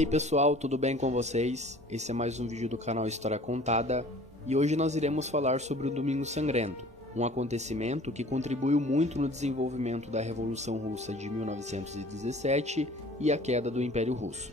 E aí pessoal, tudo bem com vocês? Esse é mais um vídeo do canal História Contada e hoje nós iremos falar sobre o Domingo Sangrento, um acontecimento que contribuiu muito no desenvolvimento da Revolução Russa de 1917 e a queda do Império Russo.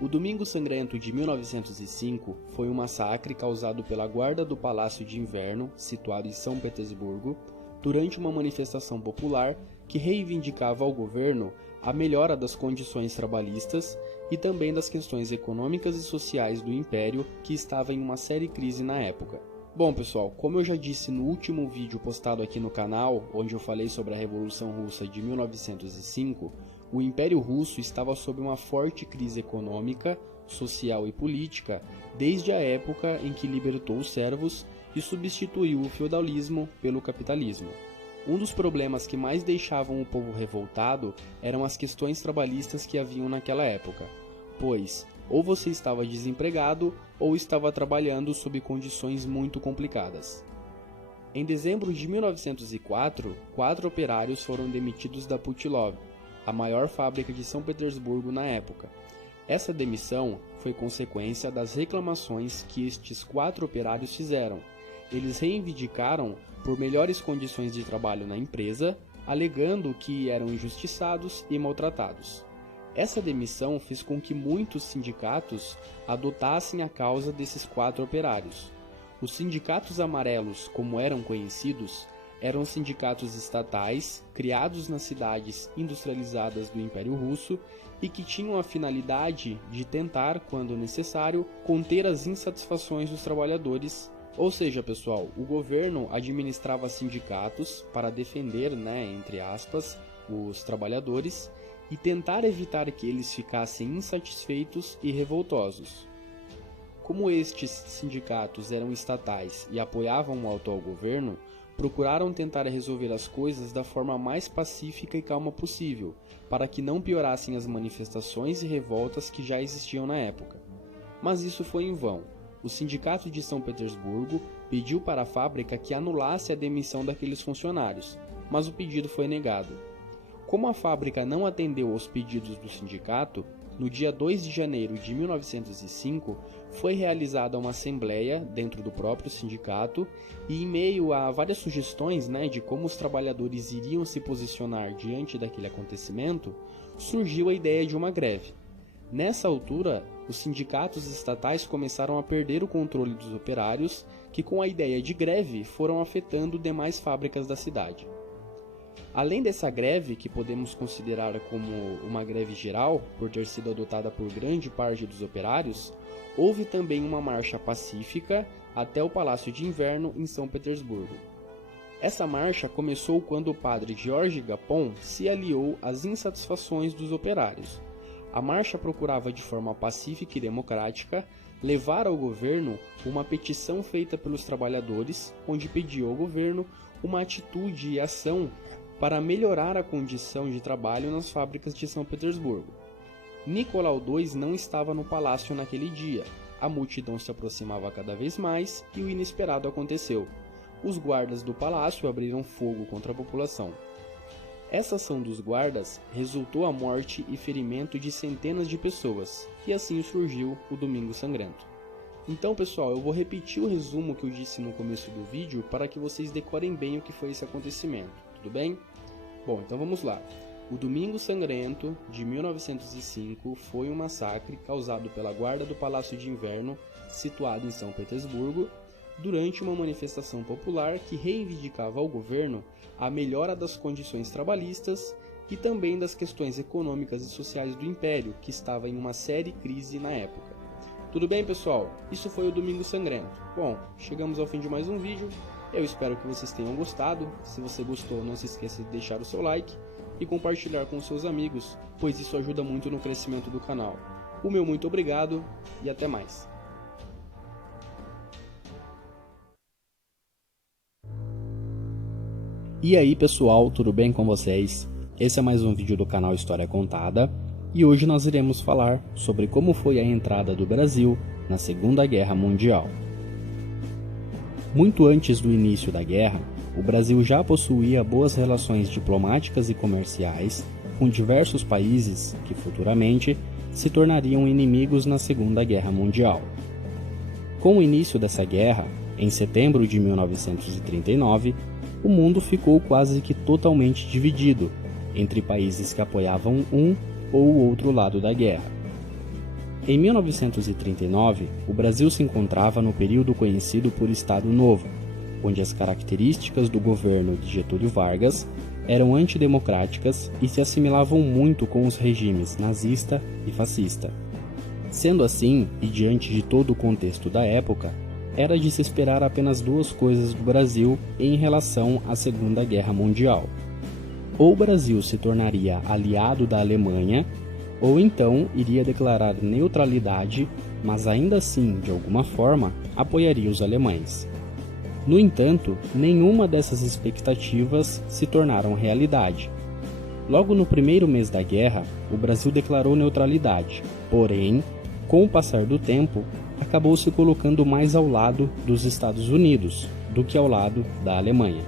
O Domingo Sangrento de 1905 foi um massacre causado pela Guarda do Palácio de Inverno, situado em São Petersburgo, durante uma manifestação popular que reivindicava ao governo a melhora das condições trabalhistas e também das questões econômicas e sociais do Império, que estava em uma séria crise na época. Bom pessoal, como eu já disse no último vídeo postado aqui no canal, onde eu falei sobre a Revolução Russa de 1905, o Império Russo estava sob uma forte crise econômica, social e política desde a época em que libertou os servos e substituiu o feudalismo pelo capitalismo. Um dos problemas que mais deixavam o povo revoltado eram as questões trabalhistas que haviam naquela época, pois ou você estava desempregado ou estava trabalhando sob condições muito complicadas. Em dezembro de 1904, 4 operários foram demitidos da Putilov, a maior fábrica de São Petersburgo na época. Essa demissão foi consequência das reclamações que estes 4 operários fizeram. Eles reivindicaram por melhores condições de trabalho na empresa, alegando que eram injustiçados e maltratados. Essa demissão fez com que muitos sindicatos adotassem a causa desses 4 operários. Os sindicatos amarelos, como eram conhecidos, eram sindicatos estatais, criados nas cidades industrializadas do Império Russo e que tinham a finalidade de tentar, quando necessário, conter as insatisfações dos trabalhadores. Ou seja, pessoal, o governo administrava sindicatos para defender, entre aspas, os trabalhadores e tentar evitar que eles ficassem insatisfeitos e revoltosos. Como estes sindicatos eram estatais e apoiavam o atual governo, procuraram tentar resolver as coisas da forma mais pacífica e calma possível, para que não piorassem as manifestações e revoltas que já existiam na época. Mas isso foi em vão. O sindicato de São Petersburgo pediu para a fábrica que anulasse a demissão daqueles funcionários, mas o pedido foi negado. Como a fábrica não atendeu aos pedidos do sindicato, no dia 2 de janeiro de 1905 foi realizada uma assembleia dentro do próprio sindicato e, em meio a várias sugestões de como os trabalhadores iriam se posicionar diante daquele acontecimento, surgiu a ideia de uma greve. Nessa altura, os sindicatos estatais começaram a perder o controle dos operários, que com a ideia de greve foram afetando demais fábricas da cidade. Além dessa greve, que podemos considerar como uma greve geral, por ter sido adotada por grande parte dos operários, houve também uma marcha pacífica até o Palácio de Inverno em São Petersburgo. Essa marcha começou quando o padre Georgy Gapon se aliou às insatisfações dos operários. A marcha procurava de forma pacífica e democrática levar ao governo uma petição feita pelos trabalhadores, onde pediu ao governo uma atitude e ação para melhorar a condição de trabalho nas fábricas de São Petersburgo. Nicolau II não estava no palácio naquele dia. A multidão se aproximava cada vez mais e o inesperado aconteceu. Os guardas do palácio abriram fogo contra a população. Essa ação dos guardas resultou a morte e ferimento de centenas de pessoas, e assim surgiu o Domingo Sangrento. Então pessoal, eu vou repetir o resumo que eu disse no começo do vídeo para que vocês decorem bem o que foi esse acontecimento, tudo bem? Bom, então vamos lá. O Domingo Sangrento de 1905 foi um massacre causado pela Guarda do Palácio de Inverno, situado em São Petersburgo, durante uma manifestação popular que reivindicava ao governo a melhora das condições trabalhistas e também das questões econômicas e sociais do Império, que estava em uma séria crise na época. Tudo bem, pessoal? Isso foi o Domingo Sangrento. Bom, chegamos ao fim de mais um vídeo. Eu espero que vocês tenham gostado. Se você gostou, não se esqueça de deixar o seu like e compartilhar com seus amigos, pois isso ajuda muito no crescimento do canal. O meu muito obrigado e até mais. E aí pessoal, tudo bem com vocês? Esse é mais um vídeo do canal História Contada e hoje nós iremos falar sobre como foi a entrada do Brasil na Segunda Guerra Mundial. Muito antes do início da guerra, o Brasil já possuía boas relações diplomáticas e comerciais com diversos países que futuramente se tornariam inimigos na Segunda Guerra Mundial. Com o início dessa guerra, em setembro de 1939, o mundo ficou quase que totalmente dividido entre países que apoiavam um ou outro lado da guerra. Em 1939, o Brasil se encontrava no período conhecido por Estado Novo, onde as características do governo de Getúlio Vargas eram antidemocráticas e se assimilavam muito com os regimes nazista e fascista. Sendo assim, e diante de todo o contexto da época, era de se esperar apenas duas coisas do Brasil em relação à Segunda Guerra Mundial. Ou o Brasil se tornaria aliado da Alemanha, ou então iria declarar neutralidade, mas ainda assim, de alguma forma, apoiaria os alemães. No entanto, nenhuma dessas expectativas se tornaram realidade. Logo no primeiro mês da guerra, o Brasil declarou neutralidade, porém, com o passar do tempo, acabou se colocando mais ao lado dos Estados Unidos do que ao lado da Alemanha.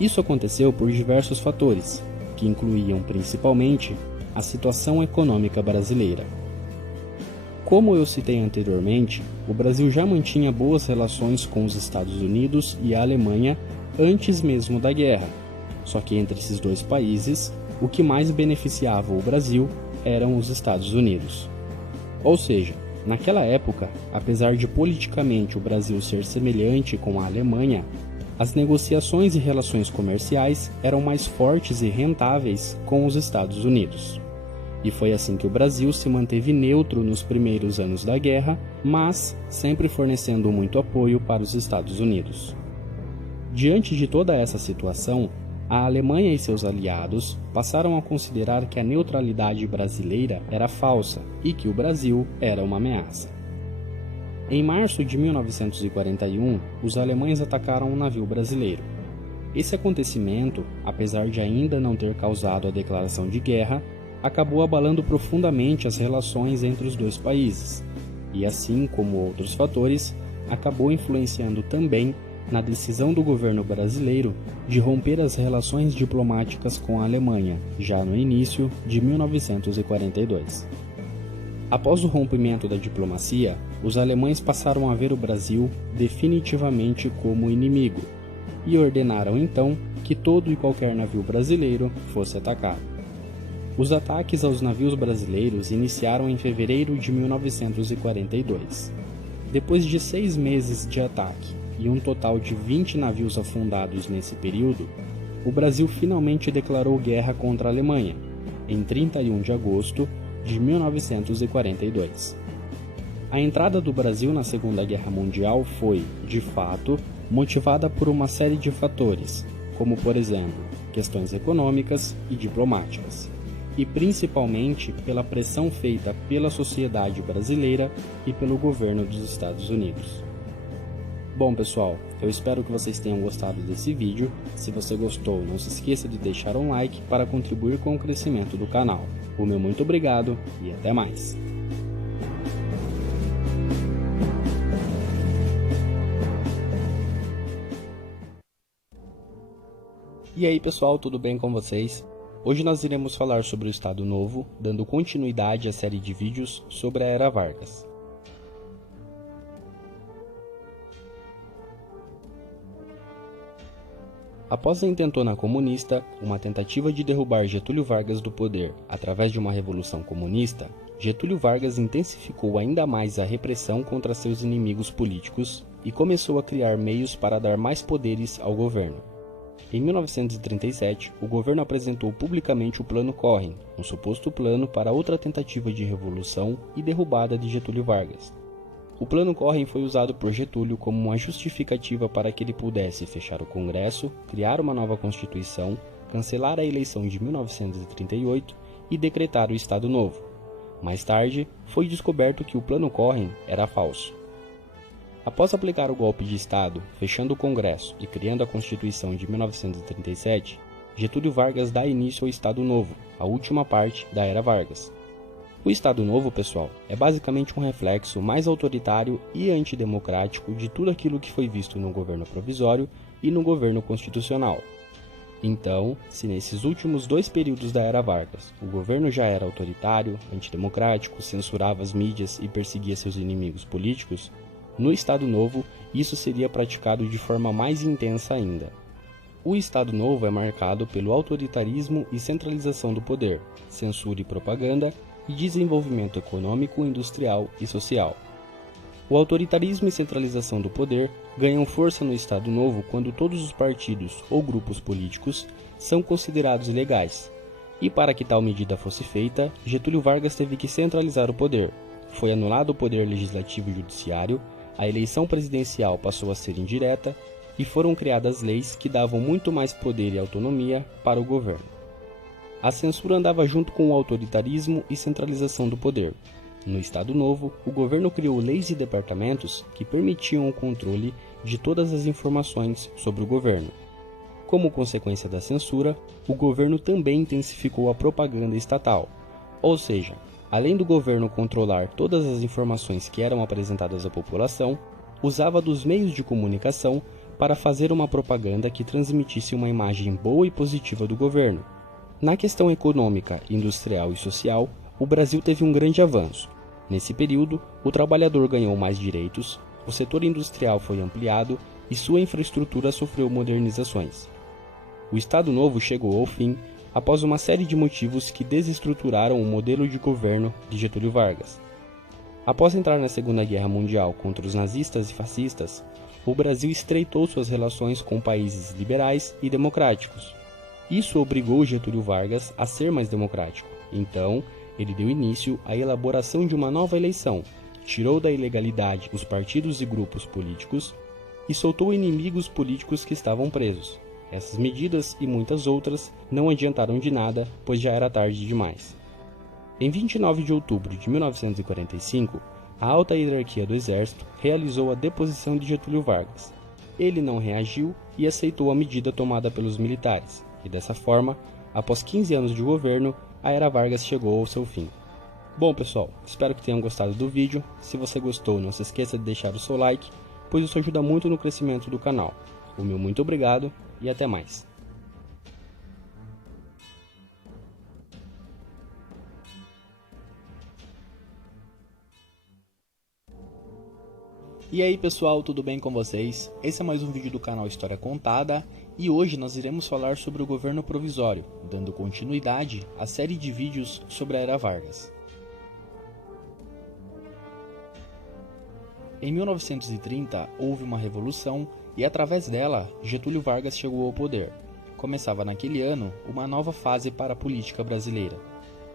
Isso aconteceu por diversos fatores, que incluíam principalmente a situação econômica brasileira. Como eu citei anteriormente, o Brasil já mantinha boas relações com os Estados Unidos e a Alemanha antes mesmo da guerra, só que entre esses dois países, o que mais beneficiava o Brasil eram os Estados Unidos. Ou seja, naquela época, apesar de politicamente o Brasil ser semelhante com a Alemanha, as negociações e relações comerciais eram mais fortes e rentáveis com os Estados Unidos. E foi assim que o Brasil se manteve neutro nos primeiros anos da guerra, mas sempre fornecendo muito apoio para os Estados Unidos. Diante de toda essa situação, a Alemanha e seus aliados passaram a considerar que a neutralidade brasileira era falsa e que o Brasil era uma ameaça. Em março de 1941, os alemães atacaram um navio brasileiro. Esse acontecimento, apesar de ainda não ter causado a declaração de guerra, acabou abalando profundamente as relações entre os dois países, e assim como outros fatores, acabou influenciando também na decisão do governo brasileiro de romper as relações diplomáticas com a Alemanha, já no início de 1942. Após o rompimento da diplomacia, os alemães passaram a ver o Brasil definitivamente como inimigo e ordenaram então que todo e qualquer navio brasileiro fosse atacado. Os ataques aos navios brasileiros iniciaram em fevereiro de 1942. Depois de 6 meses de ataque e um total de 20 navios afundados nesse período, o Brasil finalmente declarou guerra contra a Alemanha, em 31 de agosto de 1942. A entrada do Brasil na Segunda Guerra Mundial foi, de fato, motivada por uma série de fatores, como, por exemplo, questões econômicas e diplomáticas, e principalmente pela pressão feita pela sociedade brasileira e pelo governo dos Estados Unidos. Bom pessoal, eu espero que vocês tenham gostado desse vídeo. Se você gostou, não se esqueça de deixar um like para contribuir com o crescimento do canal. O meu muito obrigado e até mais! E aí pessoal, tudo bem com vocês? Hoje nós iremos falar sobre o Estado Novo, dando continuidade à série de vídeos sobre a Era Vargas. Após a intentona comunista, uma tentativa de derrubar Getúlio Vargas do poder através de uma revolução comunista, Getúlio Vargas intensificou ainda mais a repressão contra seus inimigos políticos e começou a criar meios para dar mais poderes ao governo. Em 1937, o governo apresentou publicamente o Plano Corren, um suposto plano para outra tentativa de revolução e derrubada de Getúlio Vargas. O Plano Corren foi usado por Getúlio como uma justificativa para que ele pudesse fechar o Congresso, criar uma nova Constituição, cancelar a eleição de 1938 e decretar o Estado Novo. Mais tarde, foi descoberto que o Plano Corren era falso. Após aplicar o golpe de Estado, fechando o Congresso e criando a Constituição de 1937, Getúlio Vargas dá início ao Estado Novo, a última parte da Era Vargas. O Estado Novo, pessoal, é basicamente um reflexo mais autoritário e antidemocrático de tudo aquilo que foi visto no governo provisório e no governo constitucional. Então, se nesses últimos 2 períodos da era Vargas, o governo já era autoritário, antidemocrático, censurava as mídias e perseguia seus inimigos políticos, no Estado Novo isso seria praticado de forma mais intensa ainda. O Estado Novo é marcado pelo autoritarismo e centralização do poder, censura e propaganda, e desenvolvimento econômico, industrial e social. O autoritarismo e centralização do poder ganham força no Estado Novo quando todos os partidos ou grupos políticos são considerados legais. E para que tal medida fosse feita, Getúlio Vargas teve que centralizar o poder. Foi anulado o poder legislativo e judiciário, a eleição presidencial passou a ser indireta e foram criadas leis que davam muito mais poder e autonomia para o governo. A censura andava junto com o autoritarismo e centralização do poder. No Estado Novo, o governo criou leis e departamentos que permitiam o controle de todas as informações sobre o governo. Como consequência da censura, o governo também intensificou a propaganda estatal, ou seja, além do governo controlar todas as informações que eram apresentadas à população, usava dos meios de comunicação para fazer uma propaganda que transmitisse uma imagem boa e positiva do governo. Na questão econômica, industrial e social, o Brasil teve um grande avanço. Nesse período, o trabalhador ganhou mais direitos, o setor industrial foi ampliado e sua infraestrutura sofreu modernizações. O Estado Novo chegou ao fim após uma série de motivos que desestruturaram o modelo de governo de Getúlio Vargas. Após entrar na Segunda Guerra Mundial contra os nazistas e fascistas, o Brasil estreitou suas relações com países liberais e democráticos. Isso obrigou Getúlio Vargas a ser mais democrático. Então, ele deu início à elaboração de uma nova eleição, tirou da ilegalidade os partidos e grupos políticos e soltou inimigos políticos que estavam presos. Essas medidas e muitas outras não adiantaram de nada, pois já era tarde demais. Em 29 de outubro de 1945, a alta hierarquia do Exército realizou a deposição de Getúlio Vargas. Ele não reagiu e aceitou a medida tomada pelos militares, e dessa forma, após 15 anos de governo, a Era Vargas chegou ao seu fim. Bom pessoal, espero que tenham gostado do vídeo. Se você gostou, não se esqueça de deixar o seu like, pois isso ajuda muito no crescimento do canal. O meu muito obrigado e até mais. E aí pessoal, tudo bem com vocês? Esse é mais um vídeo do canal História Contada e hoje nós iremos falar sobre o governo provisório, dando continuidade à série de vídeos sobre a Era Vargas. Em 1930 houve uma revolução e através dela Getúlio Vargas chegou ao poder. Começava naquele ano uma nova fase para a política brasileira.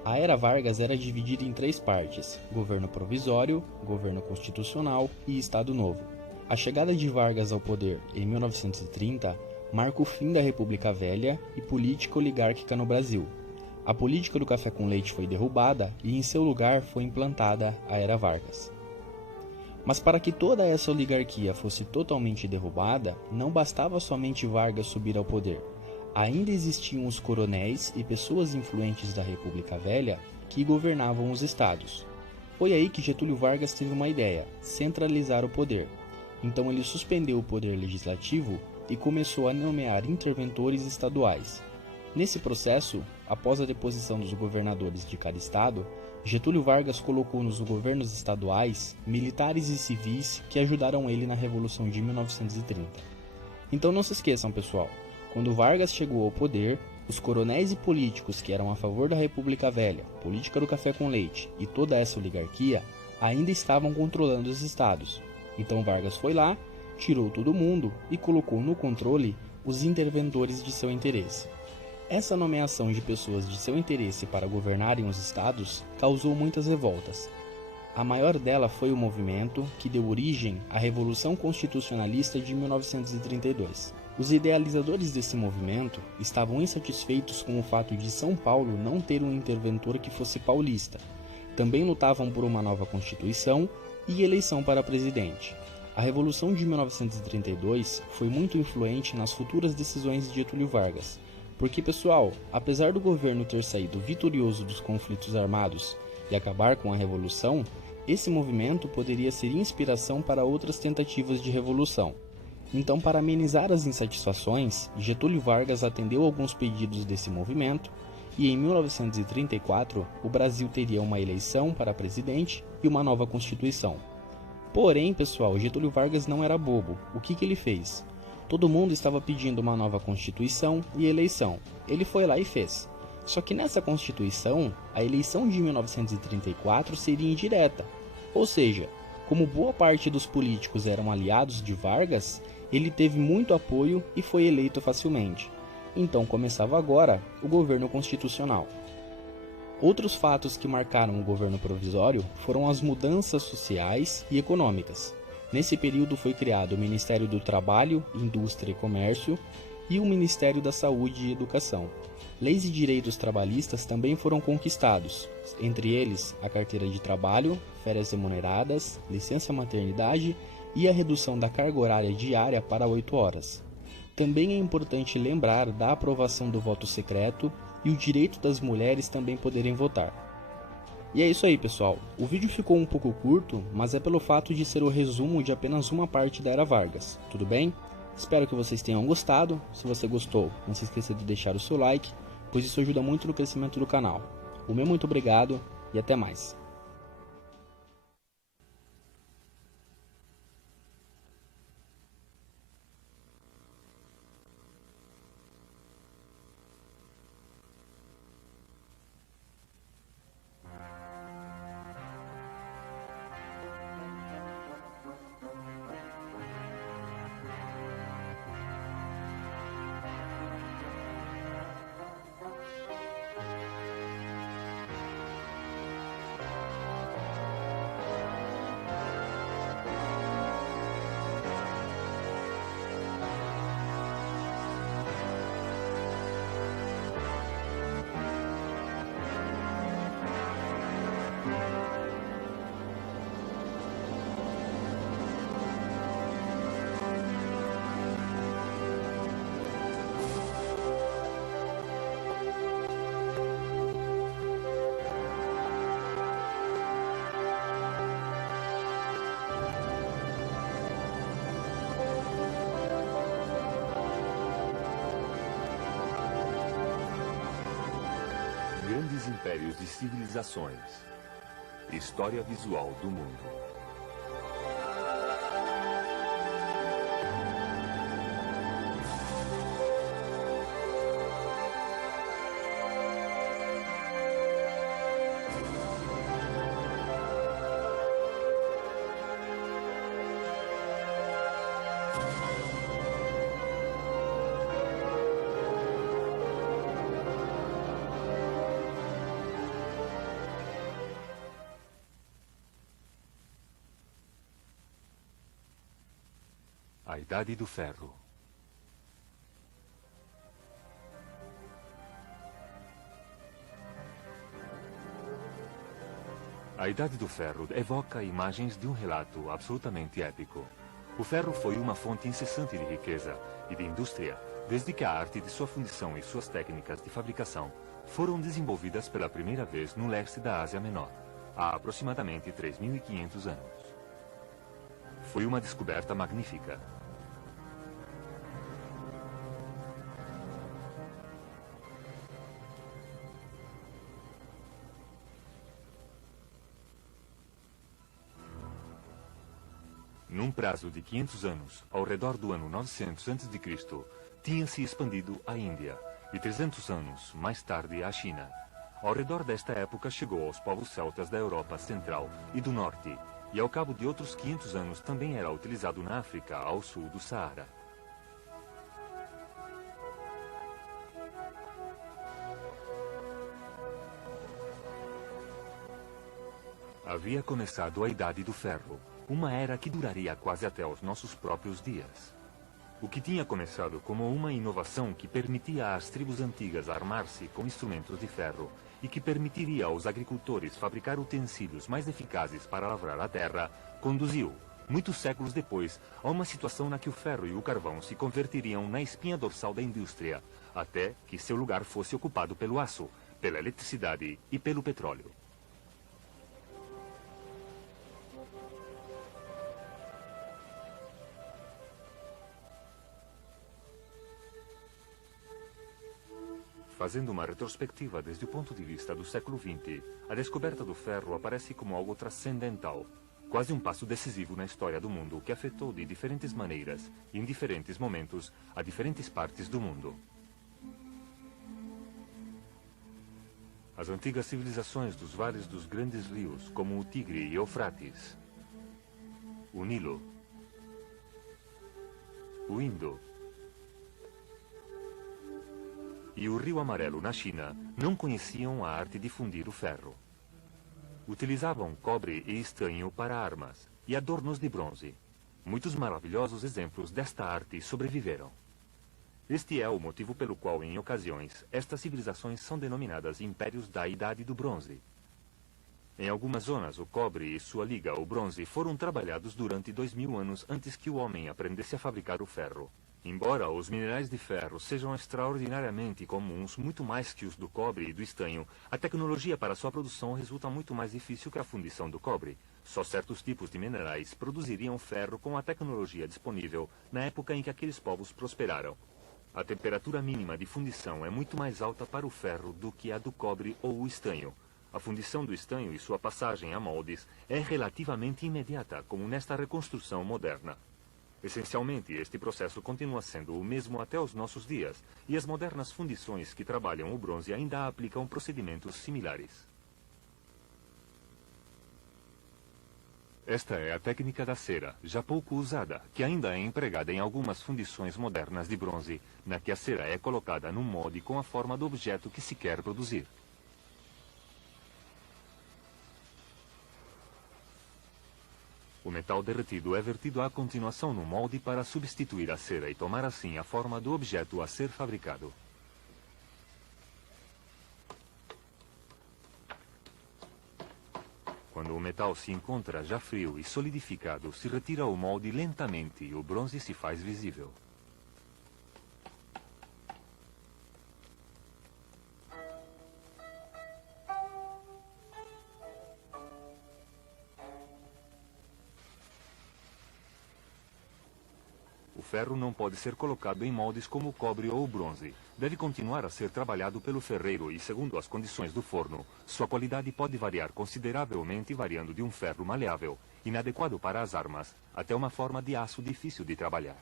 A Era Vargas era dividida em 3 partes: governo provisório, governo constitucional e Estado Novo. A chegada de Vargas ao poder em 1930 marca o fim da República Velha e política oligárquica no Brasil. A política do café com leite foi derrubada e em seu lugar foi implantada a Era Vargas. Mas para que toda essa oligarquia fosse totalmente derrubada, não bastava somente Vargas subir ao poder. Ainda existiam os coronéis e pessoas influentes da República Velha que governavam os estados. Foi aí que Getúlio Vargas teve uma ideia: centralizar o poder. Então ele suspendeu o poder legislativo e começou a nomear interventores estaduais. Nesse processo, após a deposição dos governadores de cada estado, Getúlio Vargas colocou nos governos estaduais militares e civis que ajudaram ele na Revolução de 1930. Então não se esqueçam, pessoal, quando Vargas chegou ao poder, os coronéis e políticos que eram a favor da República Velha, política do café com leite e toda essa oligarquia ainda estavam controlando os estados. Então Vargas foi lá, tirou todo mundo e colocou no controle os interventores de seu interesse. Essa nomeação de pessoas de seu interesse para governarem os estados causou muitas revoltas. A maior dela foi o movimento que deu origem à Revolução Constitucionalista de 1932. Os idealizadores desse movimento estavam insatisfeitos com o fato de São Paulo não ter um interventor que fosse paulista. Também lutavam por uma nova Constituição e eleição para presidente. A Revolução de 1932 foi muito influente nas futuras decisões de Getúlio Vargas, porque, pessoal, apesar do governo ter saído vitorioso dos conflitos armados e acabar com a Revolução, esse movimento poderia ser inspiração para outras tentativas de revolução. Então, para amenizar as insatisfações, Getúlio Vargas atendeu alguns pedidos desse movimento e em 1934 o Brasil teria uma eleição para presidente e uma nova Constituição. Porém, pessoal, Getúlio Vargas não era bobo. O que ele fez? Todo mundo estava pedindo uma nova Constituição e eleição. Ele foi lá e fez. Só que nessa Constituição, a eleição de 1934 seria indireta. Ou seja, como boa parte dos políticos eram aliados de Vargas, ele teve muito apoio e foi eleito facilmente. Então começava agora o governo constitucional. Outros fatos que marcaram o governo provisório foram as mudanças sociais e econômicas. Nesse período foi criado o Ministério do Trabalho, Indústria e Comércio e o Ministério da Saúde e Educação. Leis e direitos trabalhistas também foram conquistados, entre eles a carteira de trabalho, férias remuneradas, licença maternidade e a redução da carga horária diária para 8 horas. Também é importante lembrar da aprovação do voto secreto e o direito das mulheres também poderem votar. E é isso aí, pessoal. O vídeo ficou um pouco curto, mas é pelo fato de ser o resumo de apenas uma parte da Era Vargas, tudo bem? Espero que vocês tenham gostado. Se você gostou, não se esqueça de deixar o seu like, pois isso ajuda muito no crescimento do canal. O meu muito obrigado e até mais. Grandes impérios de civilizações. História visual do mundo. A Idade do Ferro. A Idade do Ferro evoca imagens de um relato absolutamente épico. O ferro foi uma fonte incessante de riqueza e de indústria, desde que a arte de sua fundição e suas técnicas de fabricação foram desenvolvidas pela primeira vez no leste da Ásia Menor, há aproximadamente 3.500 anos. Foi uma descoberta magnífica. Num prazo de 500 anos, ao redor do ano 900 a.C., tinha se expandido a Índia, e 300 anos mais tarde a China. Ao redor desta época chegou aos povos celtas da Europa Central e do Norte, e ao cabo de outros 500 anos também era utilizado na África, ao sul do Saara. Havia começado a Idade do Ferro, uma era que duraria quase até os nossos próprios dias. O que tinha começado como uma inovação que permitia às tribos antigas armar-se com instrumentos de ferro e que permitiria aos agricultores fabricar utensílios mais eficazes para lavrar a terra, conduziu, muitos séculos depois, a uma situação na que o ferro e o carvão se converteriam na espinha dorsal da indústria, até que seu lugar fosse ocupado pelo aço, pela eletricidade e pelo petróleo. fazendo uma retrospectiva desde o ponto de vista do século XX, a descoberta do ferro aparece como algo transcendental, quase um passo decisivo na história do mundo que afetou de diferentes maneiras e em diferentes momentos a diferentes partes do mundo. As antigas civilizações dos vales dos grandes rios, como o Tigre e Eufrates, o Nilo, o Indo e o Rio Amarelo na China, não conheciam a arte de fundir o ferro. Utilizavam cobre e estanho para armas e adornos de bronze. Muitos maravilhosos exemplos desta arte sobreviveram. Este é o motivo pelo qual, em ocasiões, estas civilizações são denominadas impérios da Idade do Bronze. Em algumas zonas, o cobre e sua liga, o bronze, foram trabalhados durante 2000 anos antes que o homem aprendesse a fabricar o ferro. Embora os minerais de ferro sejam extraordinariamente comuns, muito mais que os do cobre e do estanho, a tecnologia para sua produção resulta muito mais difícil que a fundição do cobre. Só certos tipos de minerais produziriam ferro com a tecnologia disponível na época em que aqueles povos prosperaram. A temperatura mínima de fundição é muito mais alta para o ferro do que a do cobre ou o estanho. A fundição do estanho e sua passagem a moldes é relativamente imediata, como nesta reconstrução moderna. Essencialmente, este processo continua sendo o mesmo até os nossos dias, e as modernas fundições que trabalham o bronze ainda aplicam procedimentos similares. Esta é a técnica da cera, já pouco usada, que ainda é empregada em algumas fundições modernas de bronze, na que a cera é colocada num molde com a forma do objeto que se quer produzir. O metal derretido é vertido à continuação no molde para substituir a cera e tomar assim a forma do objeto a ser fabricado. Quando o metal se encontra já frio e solidificado, se retira o molde lentamente e o bronze se faz visível. O ferro não pode ser colocado em moldes como o cobre ou o bronze. Deve continuar a ser trabalhado pelo ferreiro e, segundo as condições do forno, sua qualidade pode variar consideravelmente, variando de um ferro maleável, inadequado para as armas, até uma forma de aço difícil de trabalhar.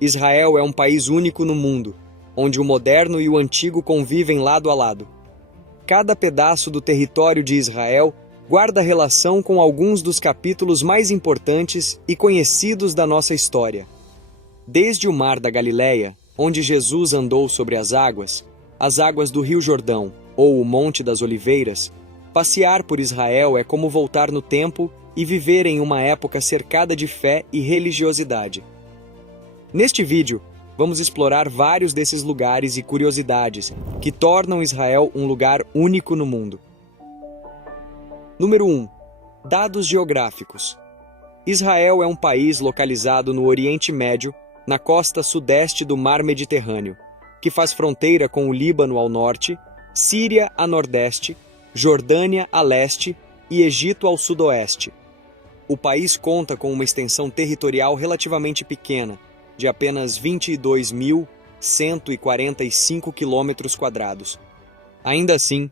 Israel é um país único no mundo, onde o moderno e o antigo convivem lado a lado. Cada pedaço do território de Israel guarda relação com alguns dos capítulos mais importantes e conhecidos da nossa história. Desde o Mar da Galileia, onde Jesus andou sobre as águas do Rio Jordão ou o Monte das Oliveiras, passear por Israel é como voltar no tempo e viver em uma época cercada de fé e religiosidade. Neste vídeo, vamos explorar vários desses lugares e curiosidades que tornam Israel um lugar único no mundo. Número 1. Dados geográficos. Israel é um país localizado no Oriente Médio, na costa sudeste do Mar Mediterrâneo, que faz fronteira com o Líbano ao norte, Síria a nordeste, Jordânia a leste e Egito ao sudoeste. O país conta com uma extensão territorial relativamente pequena, de apenas 22.145 km². Ainda assim,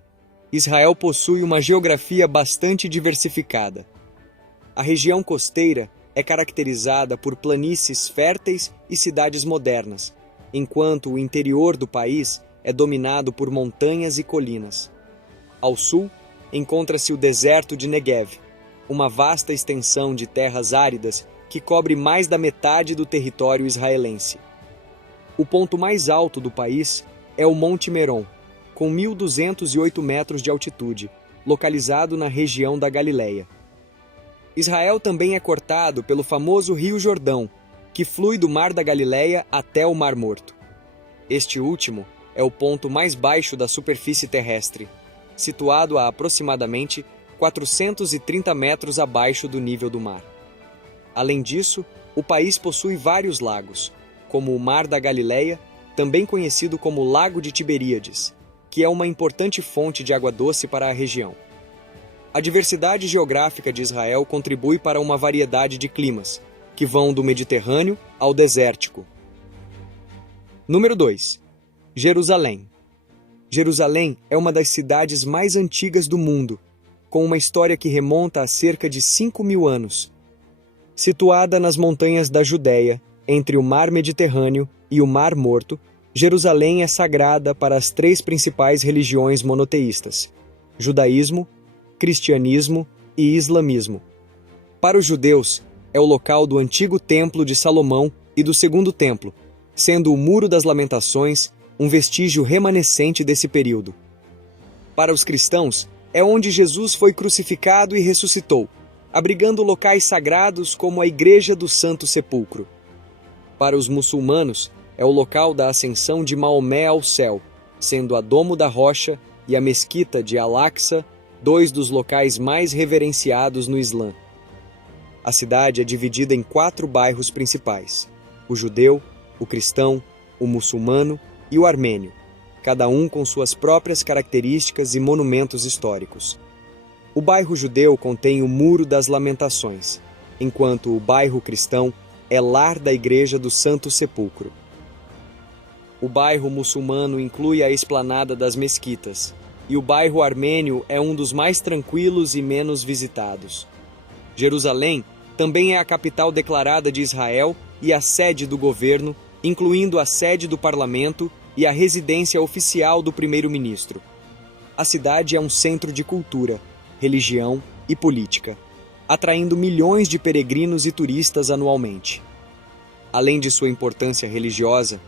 Israel possui uma geografia bastante diversificada. A região costeira é caracterizada por planícies férteis e cidades modernas, enquanto o interior do país é dominado por montanhas e colinas. Ao sul, encontra-se o deserto de Negev, uma vasta extensão de terras áridas que cobre mais da metade do território israelense. O ponto mais alto do país é o Monte Meron, com 1.208 metros de altitude, localizado na região da Galileia. Israel também é cortado pelo famoso Rio Jordão, que flui do Mar da Galileia até o Mar Morto. Este último é o ponto mais baixo da superfície terrestre, situado a aproximadamente 430 metros abaixo do nível do mar. Além disso, o país possui vários lagos, como o Mar da Galileia, também conhecido como Lago de Tiberíades, que é uma importante fonte de água doce para a região. A diversidade geográfica de Israel contribui para uma variedade de climas, que vão do Mediterrâneo ao desértico. Número 2. Jerusalém. Jerusalém é uma das cidades mais antigas do mundo, com uma história que remonta a cerca de 5.000 anos. Situada nas montanhas da Judéia, entre o Mar Mediterrâneo e o Mar Morto, Jerusalém é sagrada para as 3 principais religiões monoteístas: judaísmo, cristianismo e islamismo. Para os judeus, é o local do antigo Templo de Salomão e do Segundo Templo, sendo o Muro das Lamentações um vestígio remanescente desse período. Para os cristãos, é onde Jesus foi crucificado e ressuscitou, abrigando locais sagrados como a Igreja do Santo Sepulcro. Para os muçulmanos, é o local da ascensão de Maomé ao céu, sendo a Domo da Rocha e a Mesquita de Al-Aqsa 2 dos locais mais reverenciados no Islã. A cidade é dividida em 4 bairros principais: o judeu, o cristão, o muçulmano e o armênio, cada um com suas próprias características e monumentos históricos. O bairro judeu contém o Muro das Lamentações, enquanto o bairro cristão é lar da Igreja do Santo Sepulcro. O bairro muçulmano inclui a esplanada das mesquitas, e o bairro armênio é um dos mais tranquilos e menos visitados. Jerusalém também é a capital declarada de Israel e a sede do governo, incluindo a sede do parlamento e a residência oficial do primeiro-ministro. A cidade é um centro de cultura, religião e política, atraindo milhões de peregrinos e turistas anualmente. Além de sua importância religiosa,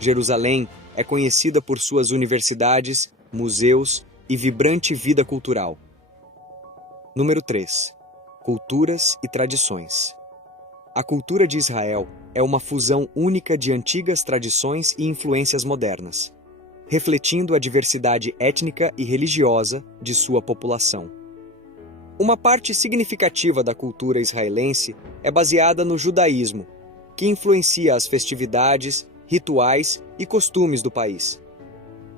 Jerusalém é conhecida por suas universidades, museus e vibrante vida cultural. Número 3. Culturas e tradições. A cultura de Israel é uma fusão única de antigas tradições e influências modernas, refletindo a diversidade étnica e religiosa de sua população. Uma parte significativa da cultura israelense é baseada no judaísmo, que influencia as festividades, rituais e costumes do país.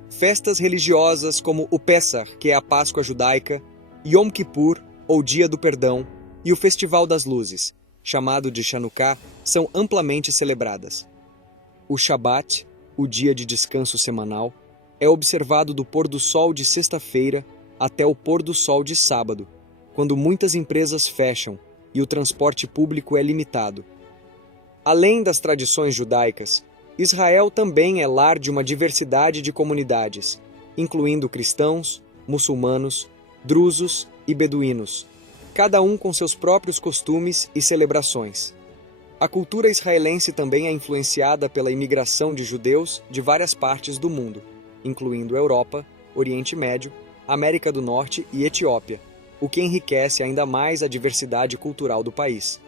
Festas religiosas como o Pessach, que é a Páscoa judaica, Yom Kippur, ou Dia do Perdão, e o Festival das Luzes, chamado de Chanukah, são amplamente celebradas. O Shabat, o dia de descanso semanal, é observado do pôr do sol de sexta-feira até o pôr do sol de sábado, quando muitas empresas fecham e o transporte público é limitado. Além das tradições judaicas, Israel também é lar de uma diversidade de comunidades, incluindo cristãos, muçulmanos, drusos e beduínos, cada um com seus próprios costumes e celebrações. A cultura israelense também é influenciada pela imigração de judeus de várias partes do mundo, incluindo Europa, Oriente Médio, América do Norte e Etiópia, o que enriquece ainda mais a diversidade cultural do país.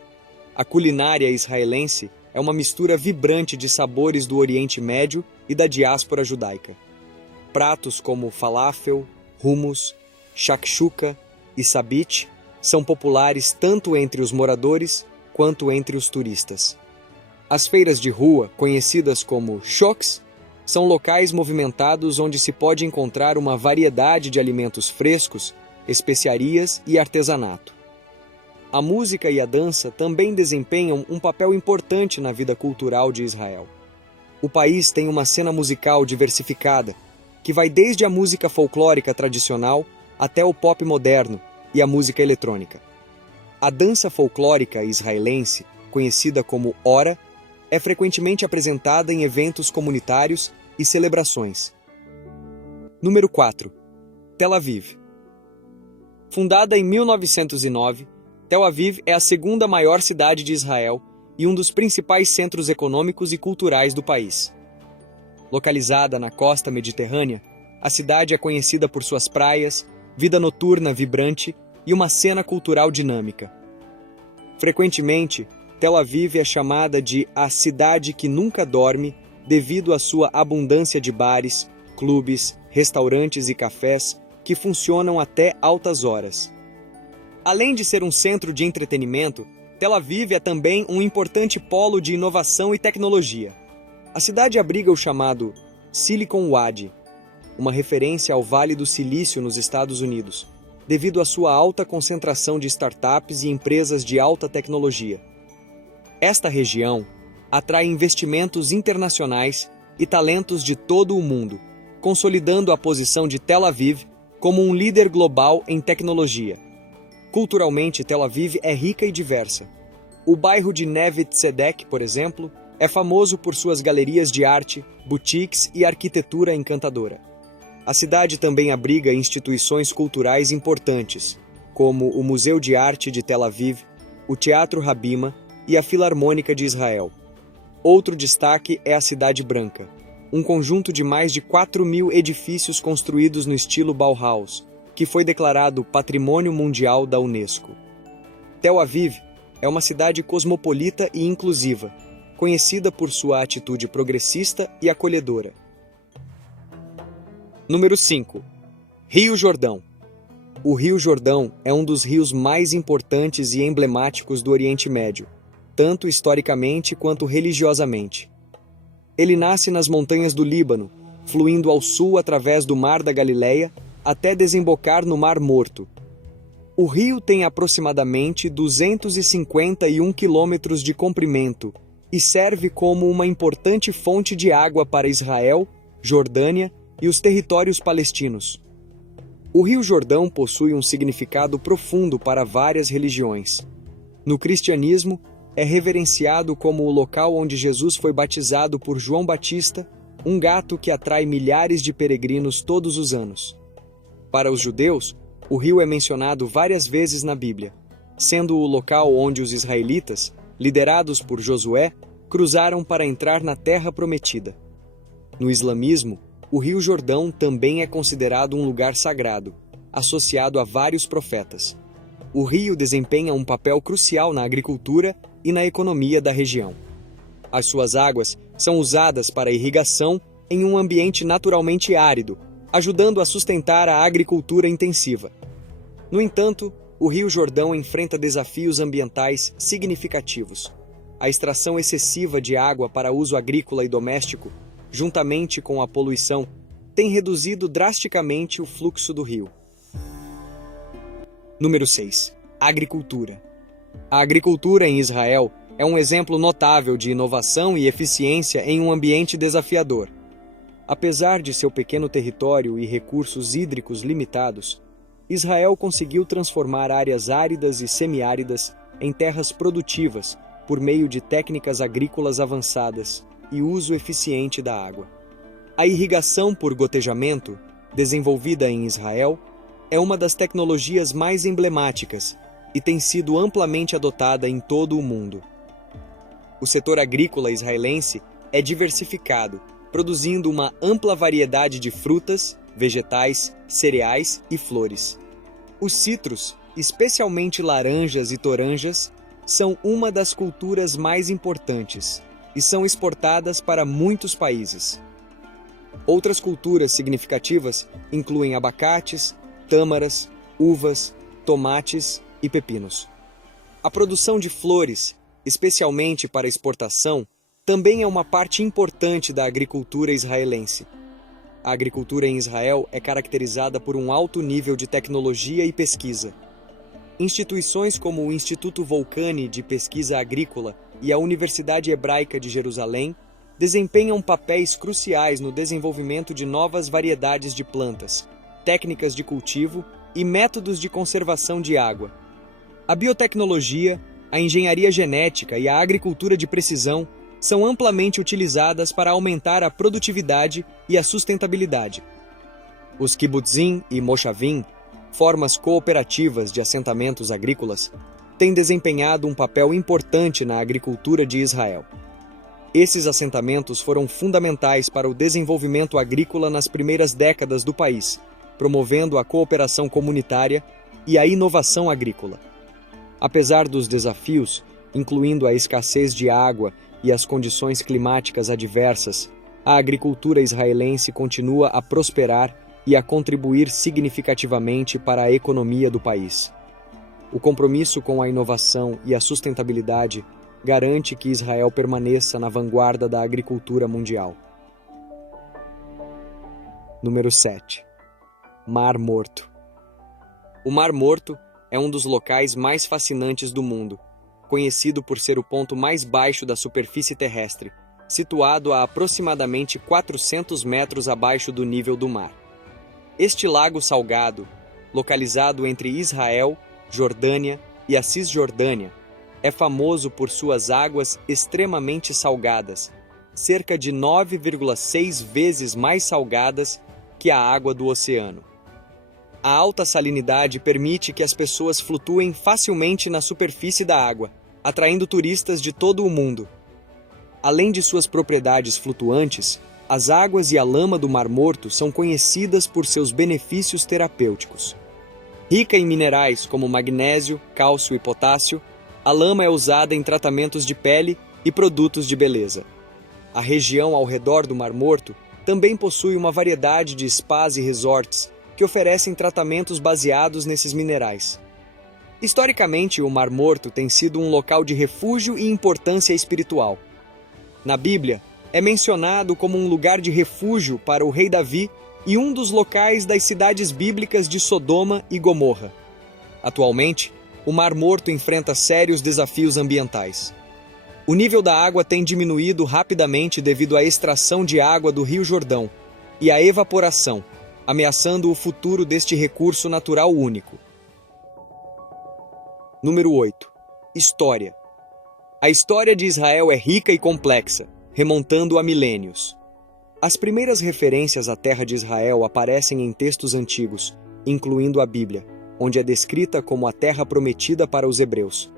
A culinária israelense é uma mistura vibrante de sabores do Oriente Médio e da diáspora judaica. Pratos como falafel, hummus, shakshuka e sabich são populares tanto entre os moradores quanto entre os turistas. As feiras de rua, conhecidas como shoks, são locais movimentados onde se pode encontrar uma variedade de alimentos frescos, especiarias e artesanato. A música e a dança também desempenham um papel importante na vida cultural de Israel. O país tem uma cena musical diversificada, que vai desde a música folclórica tradicional até o pop moderno e a música eletrônica. A dança folclórica israelense, conhecida como Hora, é frequentemente apresentada em eventos comunitários e celebrações. Número 4. Tel Aviv. Fundada em 1909, Tel Aviv é a segunda maior cidade de Israel e um dos principais centros econômicos e culturais do país. Localizada na costa mediterrânea, a cidade é conhecida por suas praias, vida noturna vibrante e uma cena cultural dinâmica. Frequentemente, Tel Aviv é chamada de a cidade que nunca dorme devido à sua abundância de bares, clubes, restaurantes e cafés que funcionam até altas horas. Além de ser um centro de entretenimento, Tel Aviv é também um importante polo de inovação e tecnologia. A cidade abriga o chamado Silicon Wadi, uma referência ao Vale do Silício nos Estados Unidos, devido à sua alta concentração de startups e empresas de alta tecnologia. Esta região atrai investimentos internacionais e talentos de todo o mundo, consolidando a posição de Tel Aviv como um líder global em tecnologia. Culturalmente, Tel Aviv é rica e diversa. O bairro de Neve Tzedek, por exemplo, é famoso por suas galerias de arte, boutiques e arquitetura encantadora. A cidade também abriga instituições culturais importantes, como o Museu de Arte de Tel Aviv, o Teatro Habima e a Filarmônica de Israel. Outro destaque é a Cidade Branca, um conjunto de mais de 4.000 edifícios construídos no estilo Bauhaus, que foi declarado Patrimônio Mundial da Unesco. Tel Aviv é uma cidade cosmopolita e inclusiva, conhecida por sua atitude progressista e acolhedora. Número 5. Rio Jordão. O Rio Jordão é um dos rios mais importantes e emblemáticos do Oriente Médio, tanto historicamente quanto religiosamente. Ele nasce nas montanhas do Líbano, fluindo ao sul através do Mar da Galileia até desembocar no Mar Morto. O rio tem aproximadamente 251 quilômetros de comprimento e serve como uma importante fonte de água para Israel, Jordânia e os territórios palestinos. O Rio Jordão possui um significado profundo para várias religiões. No cristianismo, é reverenciado como o local onde Jesus foi batizado por João Batista, um gato que atrai milhares de peregrinos todos os anos. Para os judeus, o rio é mencionado várias vezes na Bíblia, sendo o local onde os israelitas, liderados por Josué, cruzaram para entrar na Terra Prometida. No islamismo, o Rio Jordão também é considerado um lugar sagrado, associado a vários profetas. O rio desempenha um papel crucial na agricultura e na economia da região. As suas águas são usadas para irrigação em um ambiente naturalmente árido, ajudando a sustentar a agricultura intensiva. No entanto, o Rio Jordão enfrenta desafios ambientais significativos. A extração excessiva de água para uso agrícola e doméstico, juntamente com a poluição, tem reduzido drasticamente o fluxo do rio. Número 6. Agricultura. A agricultura em Israel é um exemplo notável de inovação e eficiência em um ambiente desafiador. Apesar de seu pequeno território e recursos hídricos limitados, Israel conseguiu transformar áreas áridas e semiáridas em terras produtivas por meio de técnicas agrícolas avançadas e uso eficiente da água. A irrigação por gotejamento, desenvolvida em Israel, é uma das tecnologias mais emblemáticas e tem sido amplamente adotada em todo o mundo. O setor agrícola israelense é diversificado, produzindo uma ampla variedade de frutas, vegetais, cereais e flores. Os citros, especialmente laranjas e toranjas, são uma das culturas mais importantes e são exportadas para muitos países. Outras culturas significativas incluem abacates, tâmaras, uvas, tomates e pepinos. A produção de flores, especialmente para exportação, também é uma parte importante da agricultura israelense. A agricultura em Israel é caracterizada por um alto nível de tecnologia e pesquisa. Instituições como o Instituto Volcani de Pesquisa Agrícola e a Universidade Hebraica de Jerusalém desempenham papéis cruciais no desenvolvimento de novas variedades de plantas, técnicas de cultivo e métodos de conservação de água. A biotecnologia, a engenharia genética e a agricultura de precisão são amplamente utilizadas para aumentar a produtividade e a sustentabilidade. Os kibbutzim e moshavim, formas cooperativas de assentamentos agrícolas, têm desempenhado um papel importante na agricultura de Israel. Esses assentamentos foram fundamentais para o desenvolvimento agrícola nas primeiras décadas do país, promovendo a cooperação comunitária e a inovação agrícola. Apesar dos desafios, incluindo a escassez de água e as condições climáticas adversas, a agricultura israelense continua a prosperar e a contribuir significativamente para a economia do país. O compromisso com a inovação e a sustentabilidade garante que Israel permaneça na vanguarda da agricultura mundial. Número 7. Mar Morto. O Mar Morto é um dos locais mais fascinantes do mundo, conhecido por ser o ponto mais baixo da superfície terrestre, situado a aproximadamente 400 metros abaixo do nível do mar. Este lago salgado, localizado entre Israel, Jordânia e a Cisjordânia, é famoso por suas águas extremamente salgadas, cerca de 9,6 vezes mais salgadas que a água do oceano. A alta salinidade permite que as pessoas flutuem facilmente na superfície da água, atraindo turistas de todo o mundo. Além de suas propriedades flutuantes, as águas e a lama do Mar Morto são conhecidas por seus benefícios terapêuticos. Rica em minerais como magnésio, cálcio e potássio, a lama é usada em tratamentos de pele e produtos de beleza. A região ao redor do Mar Morto também possui uma variedade de spas e resorts que oferecem tratamentos baseados nesses minerais. Historicamente, o Mar Morto tem sido um local de refúgio e importância espiritual. Na Bíblia, é mencionado como um lugar de refúgio para o rei Davi e um dos locais das cidades bíblicas de Sodoma e Gomorra. Atualmente, o Mar Morto enfrenta sérios desafios ambientais. O nível da água tem diminuído rapidamente devido à extração de água do Rio Jordão e à evaporação, ameaçando o futuro deste recurso natural único. Número 8. História. A história de Israel é rica e complexa, remontando a milênios. As primeiras referências à terra de Israel aparecem em textos antigos, incluindo a Bíblia, onde é descrita como a terra prometida para os hebreus.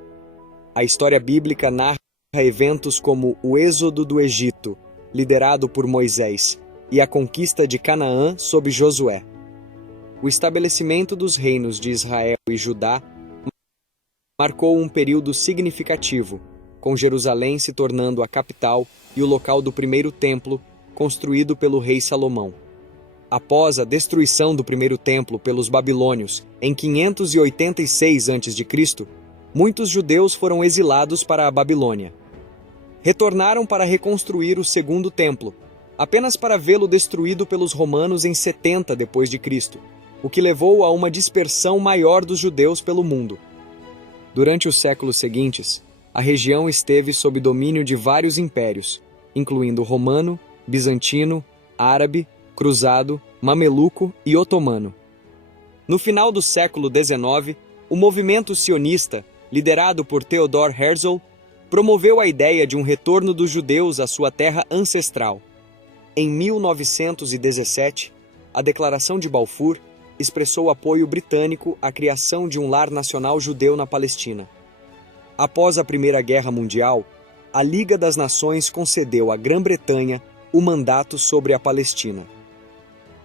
A história bíblica narra eventos como o êxodo do Egito, liderado por Moisés, e a conquista de Canaã sob Josué. O estabelecimento dos reinos de Israel e Judá marcou um período significativo, com Jerusalém se tornando a capital e o local do primeiro templo, construído pelo rei Salomão. Após a destruição do primeiro templo pelos babilônios em 586 a.C., muitos judeus foram exilados para a Babilônia. Retornaram para reconstruir o segundo templo, apenas para vê-lo destruído pelos romanos em 70 d.C., o que levou a uma dispersão maior dos judeus pelo mundo. Durante os séculos seguintes, a região esteve sob domínio de vários impérios, incluindo romano, bizantino, árabe, cruzado, mameluco e otomano. No final do século XIX, o movimento sionista, liderado por Theodor Herzl, promoveu a ideia de um retorno dos judeus à sua terra ancestral. Em 1917, a Declaração de Balfour expressou apoio britânico à criação de um lar nacional judeu na Palestina. Após a Primeira Guerra Mundial, a Liga das Nações concedeu à Grã-Bretanha o mandato sobre a Palestina.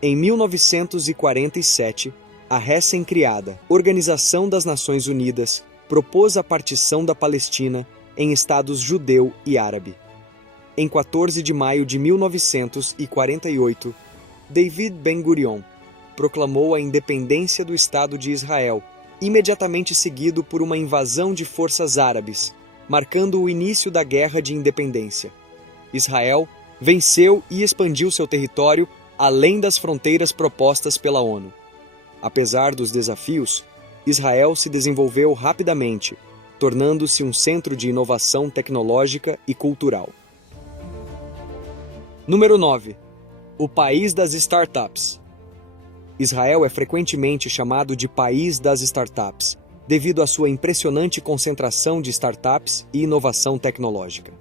Em 1947, a recém-criada Organização das Nações Unidas propôs a partição da Palestina em estados judeu e árabe. Em 14 de maio de 1948, David Ben-Gurion proclamou a independência do Estado de Israel, imediatamente seguido por uma invasão de forças árabes, marcando o início da Guerra de Independência. Israel venceu e expandiu seu território além das fronteiras propostas pela ONU. Apesar dos desafios, Israel se desenvolveu rapidamente, tornando-se um centro de inovação tecnológica e cultural. Número 9. O país das startups. Israel é frequentemente chamado de país das startups, devido à sua impressionante concentração de startups e inovação tecnológica.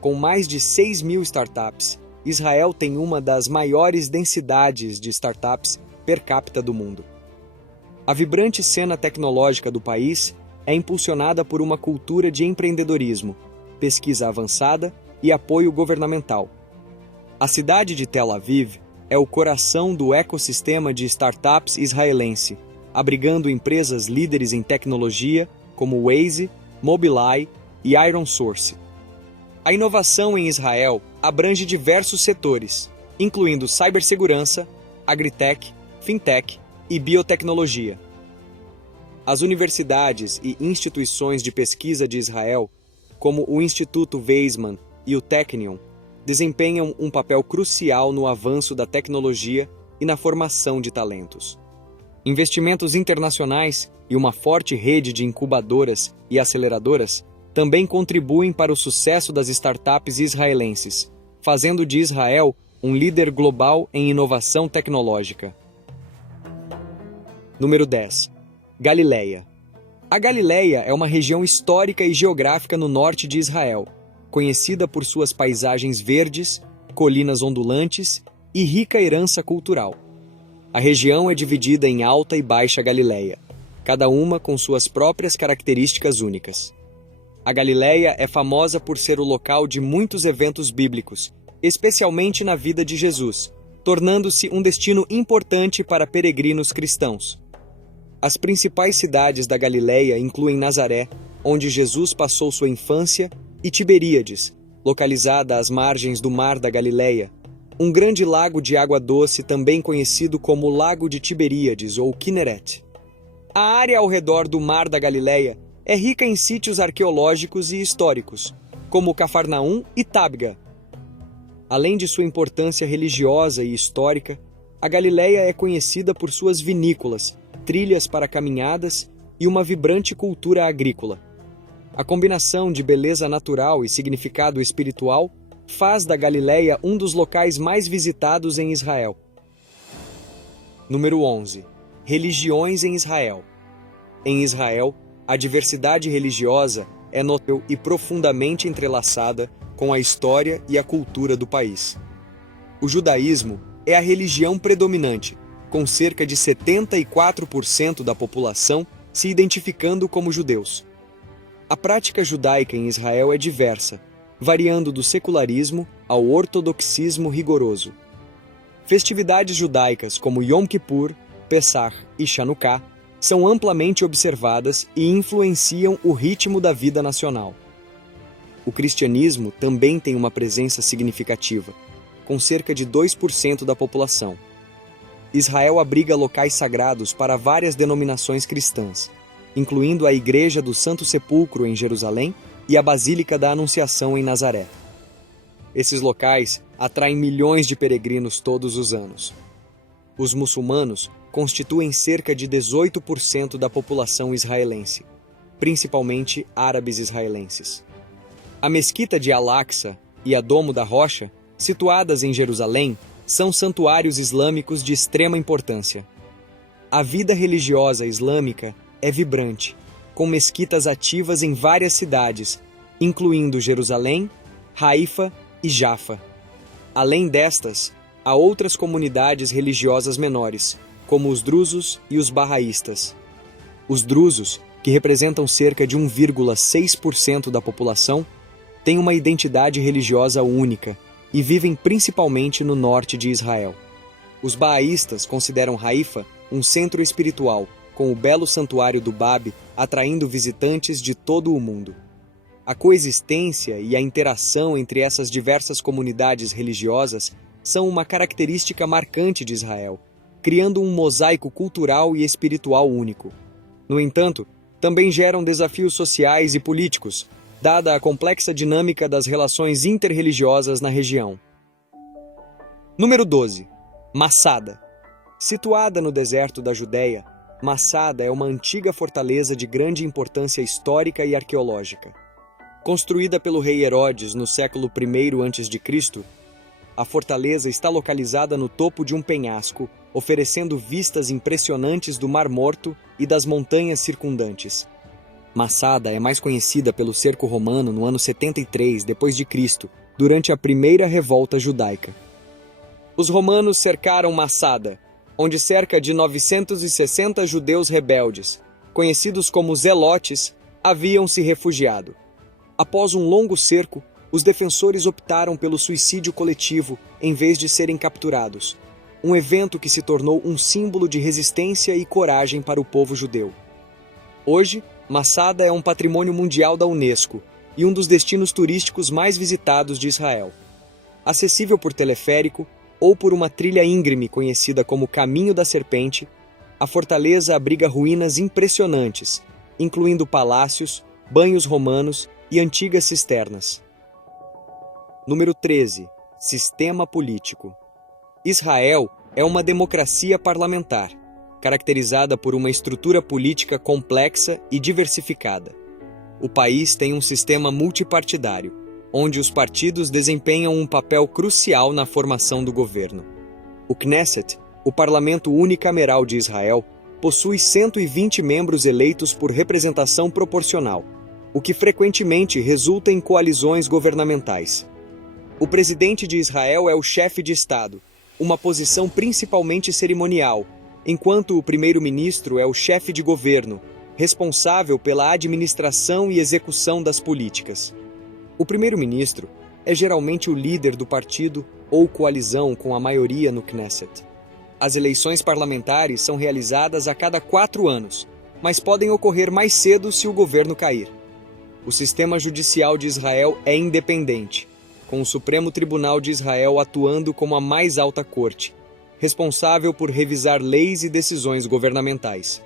Com mais de 6.000 startups, Israel tem uma das maiores densidades de startups per capita do mundo. A vibrante cena tecnológica do país é impulsionada por uma cultura de empreendedorismo, pesquisa avançada e apoio governamental. A cidade de Tel Aviv é o coração do ecossistema de startups israelense, abrigando empresas líderes em tecnologia como Waze, Mobileye e IronSource. A inovação em Israel abrange diversos setores, incluindo cibersegurança, agritech, fintech e biotecnologia. As universidades e instituições de pesquisa de Israel, como o Instituto Weizmann e o Technion, desempenham um papel crucial no avanço da tecnologia e na formação de talentos. Investimentos internacionais e uma forte rede de incubadoras e aceleradoras também contribuem para o sucesso das startups israelenses, fazendo de Israel um líder global em inovação tecnológica. Número 10. Galileia. A Galileia é uma região histórica e geográfica no norte de Israel, conhecida por suas paisagens verdes, colinas ondulantes e rica herança cultural. A região é dividida em Alta e Baixa Galileia, cada uma com suas próprias características únicas. A Galileia é famosa por ser o local de muitos eventos bíblicos, especialmente na vida de Jesus, tornando-se um destino importante para peregrinos cristãos. As principais cidades da Galileia incluem Nazaré, onde Jesus passou sua infância, e Tiberíades, localizada às margens do Mar da Galileia, um grande lago de água doce também conhecido como Lago de Tiberíades ou Kinneret. A área ao redor do Mar da Galileia é rica em sítios arqueológicos e históricos, como Cafarnaum e Tabga. Além de sua importância religiosa e histórica, a Galileia é conhecida por suas vinícolas, trilhas para caminhadas e uma vibrante cultura agrícola. A combinação de beleza natural e significado espiritual faz da Galileia um dos locais mais visitados em Israel. Número 11. Religiões em Israel. Em Israel, a diversidade religiosa é notável e profundamente entrelaçada com a história e a cultura do país. O judaísmo é a religião predominante, com cerca de 74% da população se identificando como judeus. A prática judaica em Israel é diversa, variando do secularismo ao ortodoxismo rigoroso. Festividades judaicas como Yom Kippur, Pessach e Chanukah são amplamente observadas e influenciam o ritmo da vida nacional. O cristianismo também tem uma presença significativa, com cerca de 2% da população. Israel abriga locais sagrados para várias denominações cristãs, incluindo a Igreja do Santo Sepulcro em Jerusalém e a Basílica da Anunciação em Nazaré. Esses locais atraem milhões de peregrinos todos os anos. Os muçulmanos constituem cerca de 18% da população israelense, principalmente árabes israelenses. A Mesquita de Al-Aqsa e a Domo da Rocha, situadas em Jerusalém, são santuários islâmicos de extrema importância. A vida religiosa islâmica é vibrante, com mesquitas ativas em várias cidades, incluindo Jerusalém, Haifa e Jaffa. Além destas, há outras comunidades religiosas menores, como os drusos e os barraístas. Os drusos, que representam cerca de 1,6% da população, têm uma identidade religiosa única e vivem principalmente no norte de Israel. Os bahaístas consideram Haifa um centro espiritual, com o belo santuário do Bab atraindo visitantes de todo o mundo. A coexistência e a interação entre essas diversas comunidades religiosas são uma característica marcante de Israel, criando um mosaico cultural e espiritual único. No entanto, também geram desafios sociais e políticos, dada a complexa dinâmica das relações interreligiosas na região. Número 12. Massada. Situada no deserto da Judéia, Massada é uma antiga fortaleza de grande importância histórica e arqueológica. Construída pelo rei Herodes no século I a.C., a fortaleza está localizada no topo de um penhasco, oferecendo vistas impressionantes do Mar Morto e das montanhas circundantes. Massada é mais conhecida pelo cerco romano no ano 73 d.C., durante a primeira revolta judaica. Os romanos cercaram Massada, onde cerca de 960 judeus rebeldes, conhecidos como zelotes, haviam se refugiado. Após um longo cerco, os defensores optaram pelo suicídio coletivo em vez de serem capturados, um evento que se tornou um símbolo de resistência e coragem para o povo judeu. Hoje, Massada é um patrimônio mundial da Unesco e um dos destinos turísticos mais visitados de Israel. Acessível por teleférico ou por uma trilha íngreme conhecida como Caminho da Serpente, a fortaleza abriga ruínas impressionantes, incluindo palácios, banhos romanos e antigas cisternas. Número 13. Sistema político. Israel é uma democracia parlamentar. caracterizada por uma estrutura política complexa e diversificada. O país tem um sistema multipartidário, onde os partidos desempenham um papel crucial na formação do governo. O Knesset, o parlamento unicameral de Israel, possui 120 membros eleitos por representação proporcional, o que frequentemente resulta em coalizões governamentais. O presidente de Israel é o chefe de Estado, uma posição principalmente cerimonial, enquanto o primeiro-ministro é o chefe de governo, responsável pela administração e execução das políticas. O primeiro-ministro é geralmente o líder do partido ou coalizão com a maioria no Knesset. As eleições parlamentares são realizadas a cada 4 anos, mas podem ocorrer mais cedo se o governo cair. O sistema judicial de Israel é independente, com o Supremo Tribunal de Israel atuando como a mais alta corte, responsável por revisar leis e decisões governamentais.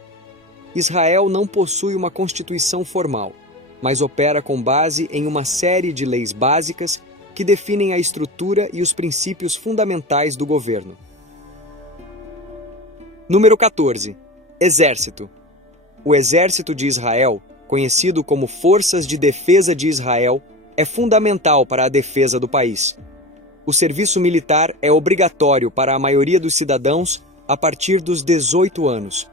Israel não possui uma constituição formal, mas opera com base em uma série de leis básicas que definem a estrutura e os princípios fundamentais do governo. Número 14. Exército. O Exército de Israel, conhecido como Forças de Defesa de Israel, é fundamental para a defesa do país. O serviço militar é obrigatório para a maioria dos cidadãos a partir dos 18 anos.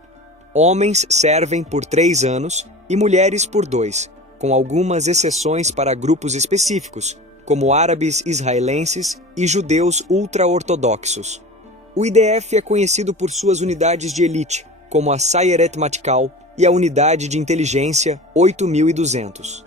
Homens servem por 3 anos e mulheres por 2, com algumas exceções para grupos específicos, como árabes israelenses e judeus ultra-ortodoxos. O IDF é conhecido por suas unidades de elite, como a Sayeret Matkal e a Unidade de Inteligência 8200.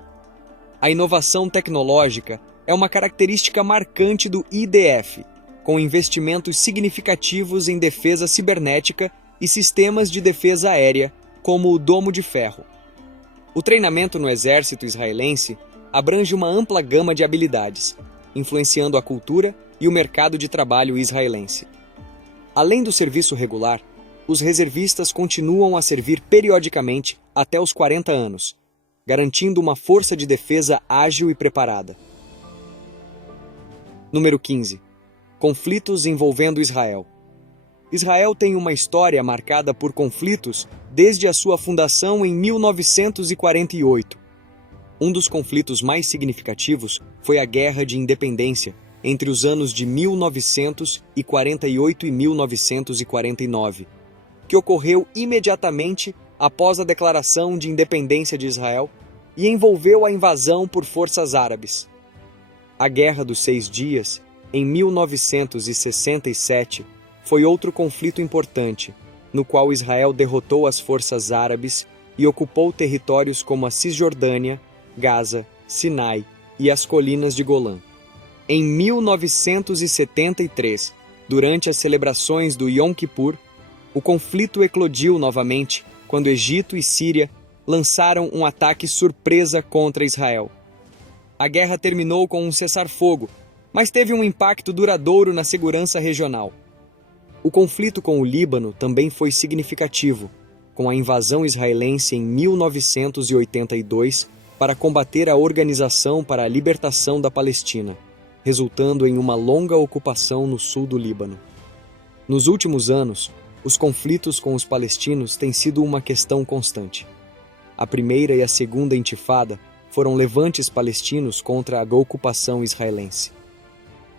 A inovação tecnológica é uma característica marcante do IDF, com investimentos significativos em defesa cibernética e sistemas de defesa aérea, como o Domo de Ferro. O treinamento no exército israelense abrange uma ampla gama de habilidades, influenciando a cultura e o mercado de trabalho israelense. Além do serviço regular, os reservistas continuam a servir periodicamente até os 40 anos, garantindo uma força de defesa ágil e preparada. Número 15. Conflitos envolvendo Israel. Israel tem uma história marcada por conflitos desde a sua fundação em 1948. Um dos conflitos mais significativos foi a Guerra de Independência, entre os anos de 1948 e 1949, que ocorreu imediatamente após a declaração de independência de Israel e envolveu a invasão por forças árabes. A Guerra dos 6 Dias, em 1967, foi outro conflito importante, no qual Israel derrotou as forças árabes e ocupou territórios como a Cisjordânia, Gaza, Sinai e as colinas de Golã. Em 1973, durante as celebrações do Yom Kippur, o conflito eclodiu novamente quando Egito e Síria lançaram um ataque surpresa contra Israel. A guerra terminou com um cessar-fogo, mas teve um impacto duradouro na segurança regional. O conflito com o Líbano também foi significativo, com a invasão israelense em 1982 para combater a Organização para a Libertação da Palestina, resultando em uma longa ocupação no sul do Líbano. Nos últimos anos, os conflitos com os palestinos têm sido uma questão constante. A primeira e a segunda intifada foram levantes palestinos contra a ocupação israelense.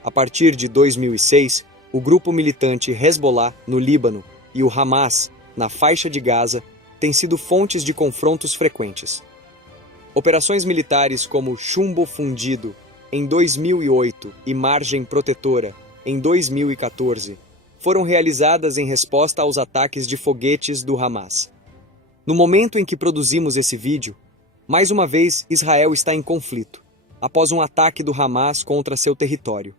A partir de 2006, o grupo militante Hezbollah, no Líbano, e o Hamas, na faixa de Gaza, têm sido fontes de confrontos frequentes. Operações militares como Chumbo Fundido, em 2008, e Margem Protetora, em 2014, foram realizadas em resposta aos ataques de foguetes do Hamas. No momento em que produzimos esse vídeo, mais uma vez Israel está em conflito, após um ataque do Hamas contra seu território.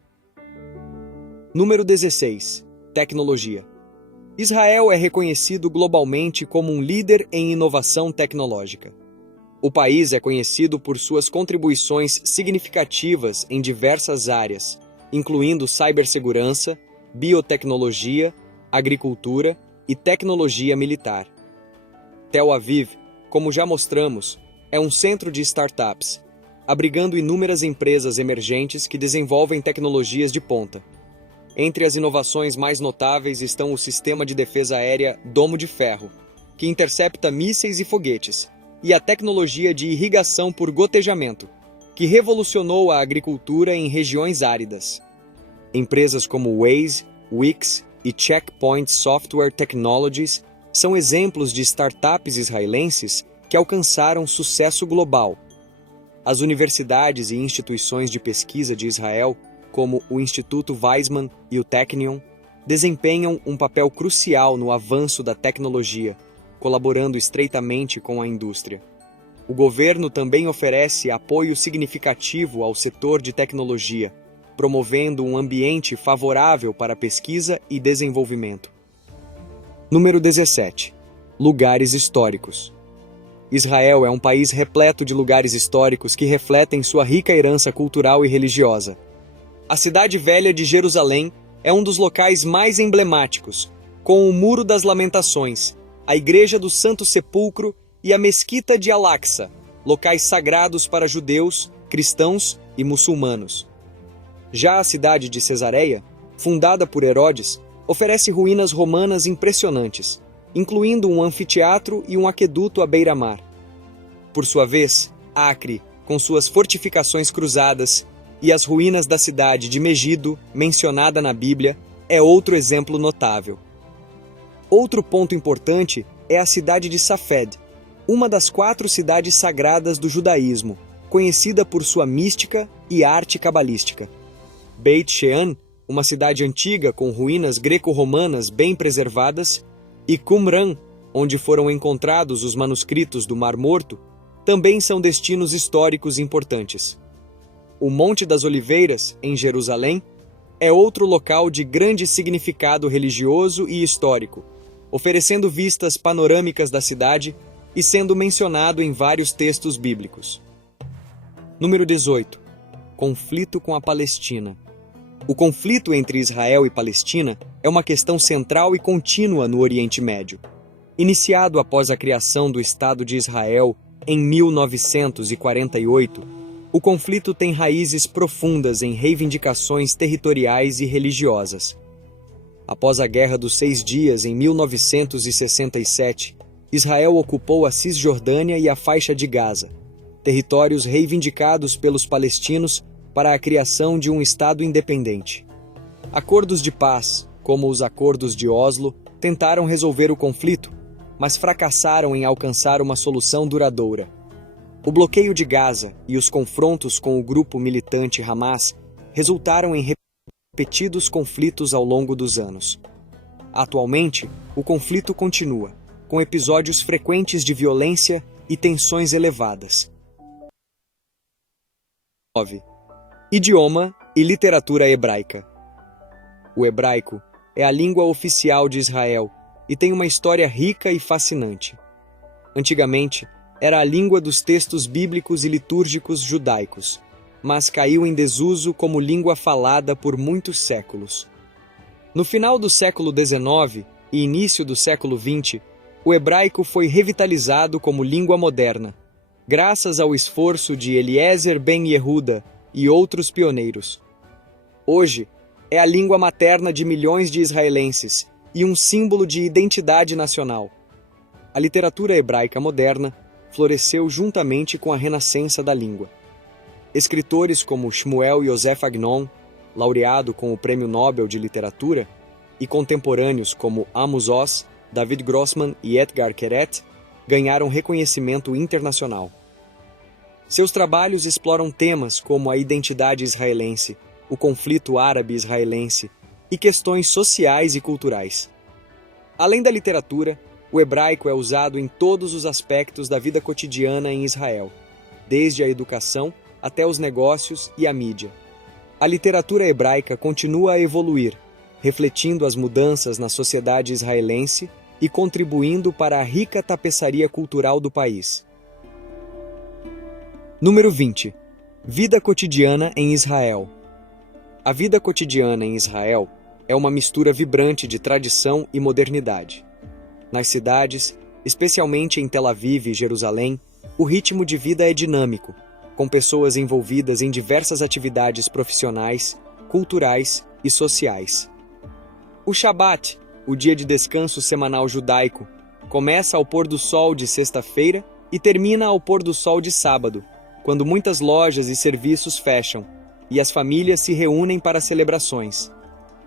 Número 16. Tecnologia. Israel é reconhecido globalmente como um líder em inovação tecnológica. O país é conhecido por suas contribuições significativas em diversas áreas, incluindo cibersegurança, biotecnologia, agricultura e tecnologia militar. Tel Aviv, como já mostramos, é um centro de startups, abrigando inúmeras empresas emergentes que desenvolvem tecnologias de ponta. Entre as inovações mais notáveis estão o sistema de defesa aérea Domo de Ferro, que intercepta mísseis e foguetes, e a tecnologia de irrigação por gotejamento, que revolucionou a agricultura em regiões áridas. Empresas como Waze, Wix e Checkpoint Software Technologies são exemplos de startups israelenses que alcançaram sucesso global. As universidades e instituições de pesquisa de Israel, como o Instituto Weizmann e o Technion, desempenham um papel crucial no avanço da tecnologia, colaborando estreitamente com a indústria. O governo também oferece apoio significativo ao setor de tecnologia, promovendo um ambiente favorável para pesquisa e desenvolvimento. Número 17. Lugares históricos. Israel é um país repleto de lugares históricos que refletem sua rica herança cultural e religiosa. A Cidade Velha de Jerusalém é um dos locais mais emblemáticos, com o Muro das Lamentações, a Igreja do Santo Sepulcro e a Mesquita de Al-Aqsa, locais sagrados para judeus, cristãos e muçulmanos. Já a cidade de Cesareia, fundada por Herodes, oferece ruínas romanas impressionantes, incluindo um anfiteatro e um aqueduto à beira-mar. Por sua vez, Acre, com suas fortificações cruzadas, e as ruínas da cidade de Megido, mencionada na Bíblia, é outro exemplo notável. Outro ponto importante é a cidade de Safed, uma das 4 cidades sagradas do judaísmo, conhecida por sua mística e arte cabalística. Beit Shean, uma cidade antiga com ruínas greco-romanas bem preservadas, e Qumran, onde foram encontrados os manuscritos do Mar Morto, também são destinos históricos importantes. O Monte das Oliveiras, em Jerusalém, é outro local de grande significado religioso e histórico, oferecendo vistas panorâmicas da cidade e sendo mencionado em vários textos bíblicos. Número 18. Conflito com a Palestina. O conflito entre Israel e Palestina é uma questão central e contínua no Oriente Médio. Iniciado após a criação do Estado de Israel em 1948, o conflito tem raízes profundas em reivindicações territoriais e religiosas. Após a Guerra dos 6 Dias, em 1967, Israel ocupou a Cisjordânia e a faixa de Gaza, territórios reivindicados pelos palestinos para a criação de um Estado independente. Acordos de paz, como os Acordos de Oslo, tentaram resolver o conflito, mas fracassaram em alcançar uma solução duradoura. O bloqueio de Gaza e os confrontos com o grupo militante Hamas resultaram em repetidos conflitos ao longo dos anos. Atualmente, o conflito continua, com episódios frequentes de violência e tensões elevadas. 9. Idioma e literatura hebraica. O hebraico é a língua oficial de Israel e tem uma história rica e fascinante. Antigamente, era a língua dos textos bíblicos e litúrgicos judaicos, mas caiu em desuso como língua falada por muitos séculos. No final do século XIX e início do século XX, o hebraico foi revitalizado como língua moderna, graças ao esforço de Eliezer Ben Yehuda e outros pioneiros. Hoje, é a língua materna de milhões de israelenses e um símbolo de identidade nacional. A literatura hebraica moderna floresceu juntamente com a renascença da língua. Escritores como Shmuel Yosef Agnon, laureado com o Prêmio Nobel de Literatura, e contemporâneos como Amos Oz, David Grossman e Etgar Keret ganharam reconhecimento internacional. Seus trabalhos exploram temas como a identidade israelense, o conflito árabe-israelense e questões sociais e culturais. Além da literatura, o hebraico é usado em todos os aspectos da vida cotidiana em Israel, desde a educação até os negócios e a mídia. A literatura hebraica continua a evoluir, refletindo as mudanças na sociedade israelense e contribuindo para a rica tapeçaria cultural do país. Número 20. Vida cotidiana em Israel. A vida cotidiana em Israel é uma mistura vibrante de tradição e modernidade. Nas cidades, especialmente em Tel Aviv e Jerusalém, o ritmo de vida é dinâmico, com pessoas envolvidas em diversas atividades profissionais, culturais e sociais. O Shabat, o dia de descanso semanal judaico, começa ao pôr do sol de sexta-feira e termina ao pôr do sol de sábado, quando muitas lojas e serviços fecham e as famílias se reúnem para celebrações.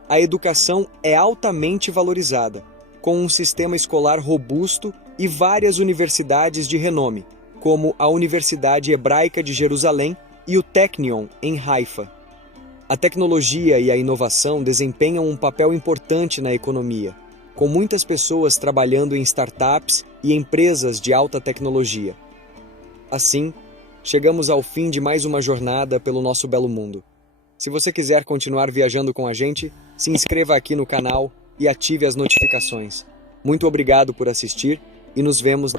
A educação é altamente valorizada, com um sistema escolar robusto e várias universidades de renome, como a Universidade Hebraica de Jerusalém e o Technion, em Haifa. A tecnologia e a inovação desempenham um papel importante na economia, com muitas pessoas trabalhando em startups e empresas de alta tecnologia. Assim, chegamos ao fim de mais uma jornada pelo nosso belo mundo. Se você quiser continuar viajando com a gente, se inscreva aqui no canal e ative as notificações. Muito obrigado por assistir e nos vemos.